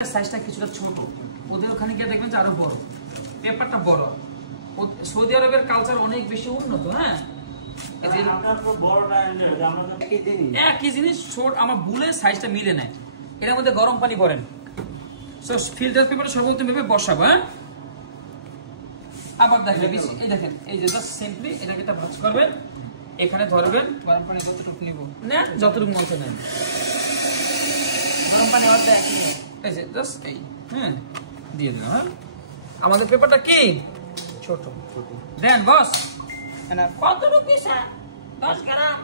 সাইজটা কিছুটা ছোট, ওদের ওখানে গিয়ে দেখবেন যে আরো বড়, পেপারটা বড়। সৌদি আরবের কালচার অনেক বেশি উন্নত। হ্যাঁ, একই জিনিস ছোট, আমার ভুলে সাইজটা মিলে নেয়। এর মধ্যে গরম পানি ভরেন, ফিল্টার পেপারে সর্বপ্রথম ভেবে বসাবো। হ্যাঁ, আবার দেখেন এই দেখেন, এই যে জাস্ট সিম্পলি এটাকে একটা ভাঁজ করবেন, এখানে ধরবেন, গরম পানি কতটুকু নিব না যতটুকু মন চায় নেন, গরম পানি অর্ধেক এই যে জাস্ট এই, হ্যাঁ দিয়ে দিলাম। হ্যাঁ, আমাদের পেপারটা কি ছোট ছোট দেন বস। কতটুকু দিছে? 10 গ্রাম।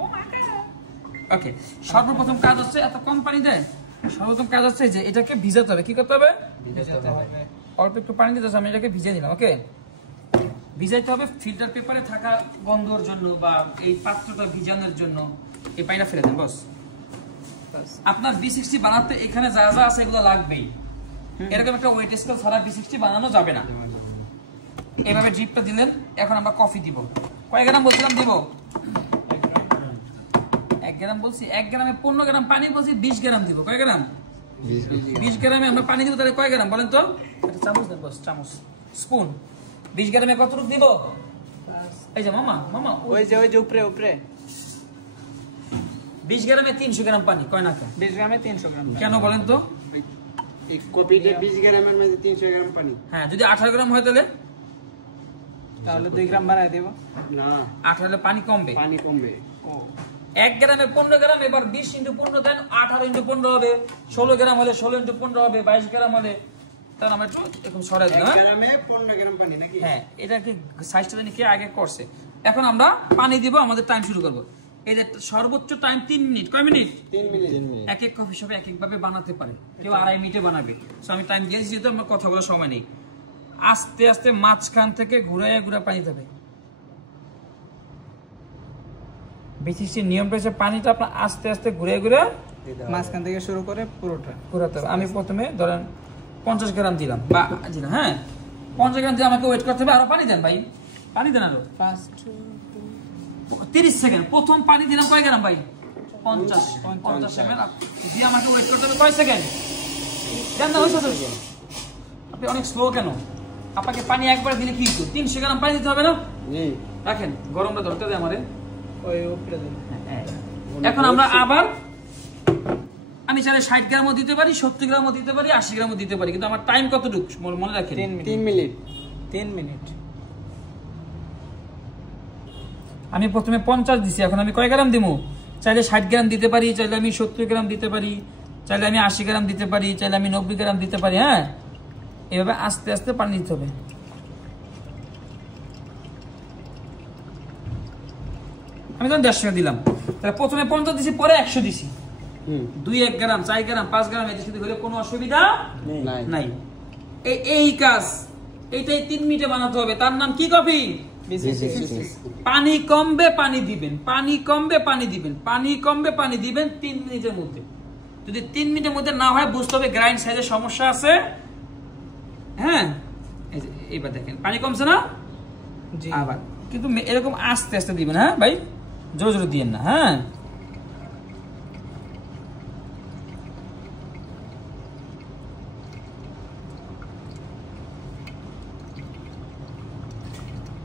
ও মা গড। ওকে, সর্বপ্রথম কাজ হচ্ছে, এত কম পানি দেয়, সর্বপ্রথম কাজ হচ্ছে যে এটাকে ভিজাতে হবে। কি করতে হবে? ভিজাতে হবে। অল্প একটু পানি দিতে হবে, আমি এটাকে ভিজিয়ে দিলাম। ওকে, ভিজাইতে হবে ফিল্টার পেপারে থাকা গন্ধর জন্য বা এই পাত্রটা ভিজানোর জন্য। এই পানিটা ফেলে দেন বস। আপনার B60 বানাতে এখানে যা যা আছে এগুলো লাগবেই। এরকম একটা ওয়েট স্কেল ছাড়া B60 বানানো যাবে না। এইভাবে ড্রিপটা দিলেন। এখন আমরা কফি দিব। কয় গ্রাম বলছিলাম দিব? 1 গ্রাম বলছি। 1 গ্রামে 15 গ্রাম পানি বলছি, 20 গ্রাম দিব। কয় গ্রাম? 20 গ্রামে আমরা পানি দিব, তাহলে কয় গ্রাম বলেন তো? একটা চামচ দেন বস, চামচ, স্পুন। 20 গ্রামে কতটুকু দিব? এই যে মামা মামা ওই যে উপরে উপরে 20 গ্রামে 300 গ্রাম পানি। কয় না? 20 গ্রামে 300 গ্রাম। কেন বলেন তো? এই কপিতে 20 গ্রামের মধ্যে 300 গ্রাম পানি। হ্যাঁ, যদি 18 গ্রাম হয় তাহলে 2 গ্রাম বাড়ায় দেব। না, 18 হলে পানি কমবে। পানি কমবে। ও 1 গ্রামে 15 গ্রাম, এবার 20 × 15 দেন, 18 × 15 হবে। 16 গ্রাম হলে 16 × 15 হবে। 22 গ্রাম হলে, তাহলে আমরা একটু এখন সরাই দিই। 1 গ্রামে 15 গ্রাম পানি নাকি? হ্যাঁ, এটাকে সাইজটা জানি কে আগে করছে। এখন আমরা পানি দিব, আমাদের টাইম শুরু করব। এই যে সর্বোচ্চ টাইম 3 মিনিট। কয় মিনিট? 3 মিনিট। এক এক কফি শপে এক এক ভাবে বানাতে পারে, কেউ 2.5 মিনিটে বানাবে। সো আমি টাইম দিয়েছি, যেহেতু আমার কথা বলার সময় নেই। আস্তে আস্তে মাঝখান থেকে ঘুরাইয়া ঘুরা পানি দেবে। বিশিষ্ট নিয়মটা হচ্ছে পানিটা আপনার আস্তে আস্তে ঘুরে ঘুরে মাঝখান থেকে শুরু করে পুরোটা ঘুরাতে হবে। আমি প্রথমে ধরেন 50 গ্রাম দিলাম বা দিলাম। হ্যাঁ, 50 গ্রাম দিয়ে আমাকে ওয়েট করতে হবে। আরো পানি দেন ভাই, পানি দেন আরো। First 30 second. প্রথম পানি দিলাম কয় গ্রাম ভাই? 50 সেকেন্ড দিয়ে আমাকে ওয়েট করতে হবে কয় সেকেন্ড? দেন না, হয়েছে। আপনি অনেক স্লো কেন? আপনাকে পানি একবার দিলে কি হতো? 300 গ্রাম পানি দিতে হবে না? জি, রাখেন, গরমটা ধরতে দেয় আমারে। ওই উপরে দেব। এখন আমরা আবার, আমি চাইলে 60 গ্রামও দিতে পারি, 70 গ্রামও দিতে পারি, 80 গ্রামও দিতে পারি, কিন্তু আমার টাইম কতটুকু মনে রাখেন? 3 মিনিট। 3 মিনিট। আমি প্রথমে 50 দিছি, এখন আমি কয় গ্রাম দিব? চাইলে 60 গ্রাম দিতে পারি, চাইলে আমি 70 গ্রাম দিতে পারি, চাইলে আমি 80 গ্রাম দিতে পারি, চাইলে আমি 90 গ্রাম দিতে পারি। হ্যাঁ, এভাবে আস্তে আস্তে পানি দিতে হবে। আমি তখন 150 দিলাম, তাহলে প্রথমে 50 দিছি, পরে 100 দিছি। 2-1 গ্রাম, 4 গ্রাম, 5 গ্রাম এদের সাথে হলে কোনো অসুবিধা নাই। এই কাজ এইটাই 3 মিনিটে বানাতে হবে। তার নাম কি? কফি। পানি কমবে পানি দিবেন, পানি কমবে পানি দিবেন, পানি কমবে পানি দিবেন 3 মিনিটের মধ্যে। যদি 3 মিনিটের মধ্যে না হয়, বুঝতে হবে গ্রাইন্ড সাইজের সমস্যা আছে। হ্যাঁ, এই যে এইবার দেখেন পানি কমছে না? জি। আবার কিন্তু এরকম আস্তে আস্তে দিবেন। হ্যাঁ ভাই, জোরে জোরে দিয়েন না। হ্যাঁ,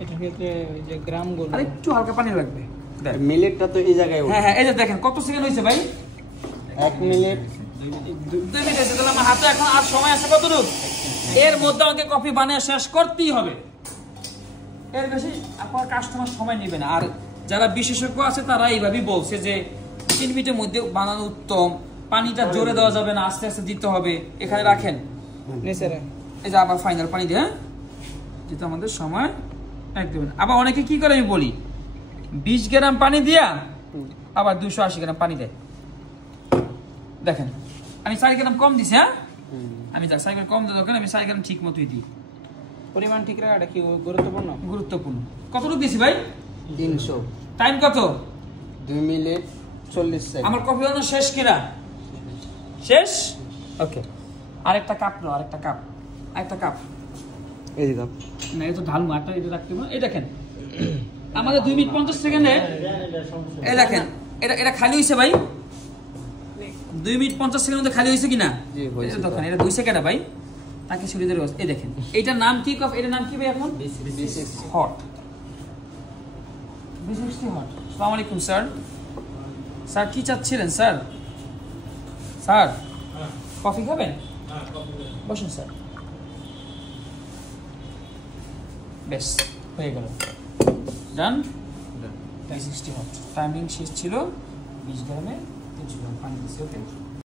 এটার ক্ষেত্রে ওই যে গ্রামগুলো আর একটু হালকা পানি লাগবে। মিনিটটা তো এই জায়গায়। হ্যাঁ হ্যাঁ, এই যে দেখেন কত সেকেন্ড হয়েছে ভাই? 1 মিনিট 2 মিনিট হয়েছে। তাহলে আমার হাতে এখন আর সময় আছে কতটুকু? এর মধ্যে আমাকে কফি বানিয়ে শেষ করতেই হবে। এর বেশি আপনার কাস্টমার সময় নেবে না। আর যারা বিশেষজ্ঞ আছে তারা এইভাবেই বলছে যে 3 মিনিটের মধ্যে বানানো উত্তম। পানিটা জোরে দেওয়া যাবে না, আস্তে আস্তে দিতে হবে। এখানে রাখেন, নিচে রাখ। এই যে আবার ফাইনাল পানি দিয়ে, যেটা আমাদের সময় একদম। আবার অনেকে কি করে আমি বলি, 20 গ্রাম পানি দিয়া আবার 280 গ্রাম পানি দেয়। দেখেন আমি 4 গ্রাম কম দিছি। হ্যাঁ, আমি 4 গ্রাম কম দেওয়া দরকার, আমি 4 গ্রাম ঠিক মতোই দিই। পরিমাণ ঠিক রাখাটা কি গুরুত্বপূর্ণ? গুরুত্বপূর্ণ। কতটুকু দিছি ভাই? 300। টাইম কত? 2 মিনিট 40 সেকেন্ড। আমার কফি বানানো শেষ কিনা? শেষ। ওকে, আরেকটা কাপ নাও, আরেকটা কাপ, আরেকটা কাপ। এই দাও না, এটা ঢালবো, আরেকটা এটা রাখতে হবে। এই দেখেন আমাদের 2 মিনিট 50 সেকেন্ডে, এই দেখেন এটা খালি হয়েছে ভাই। 2 মিনিট 50 সেকেন্ডের মধ্যে খালি হয়েছে কিনা? জি, হয়েছে। এটা দেখেন, এটা 2 সেকেন্ড ভাই। তাকে ছুরি দিয়ে এই দেখেন, এটার নাম কি? এটার নাম কি ভাই এখন? হট। B60 hot. আসসালামু আলাইকুম স্যার। স্যার কি চাচ্ছিলেন স্যার? স্যার কফি খাবেন? বসুন স্যার। বেশ, হয়ে গেল। ডান। B60 hot. টাইমিং শেষ ছিল 20 গ্রামে 300 গ্রাম পানি দিচ্ছি। ওকে।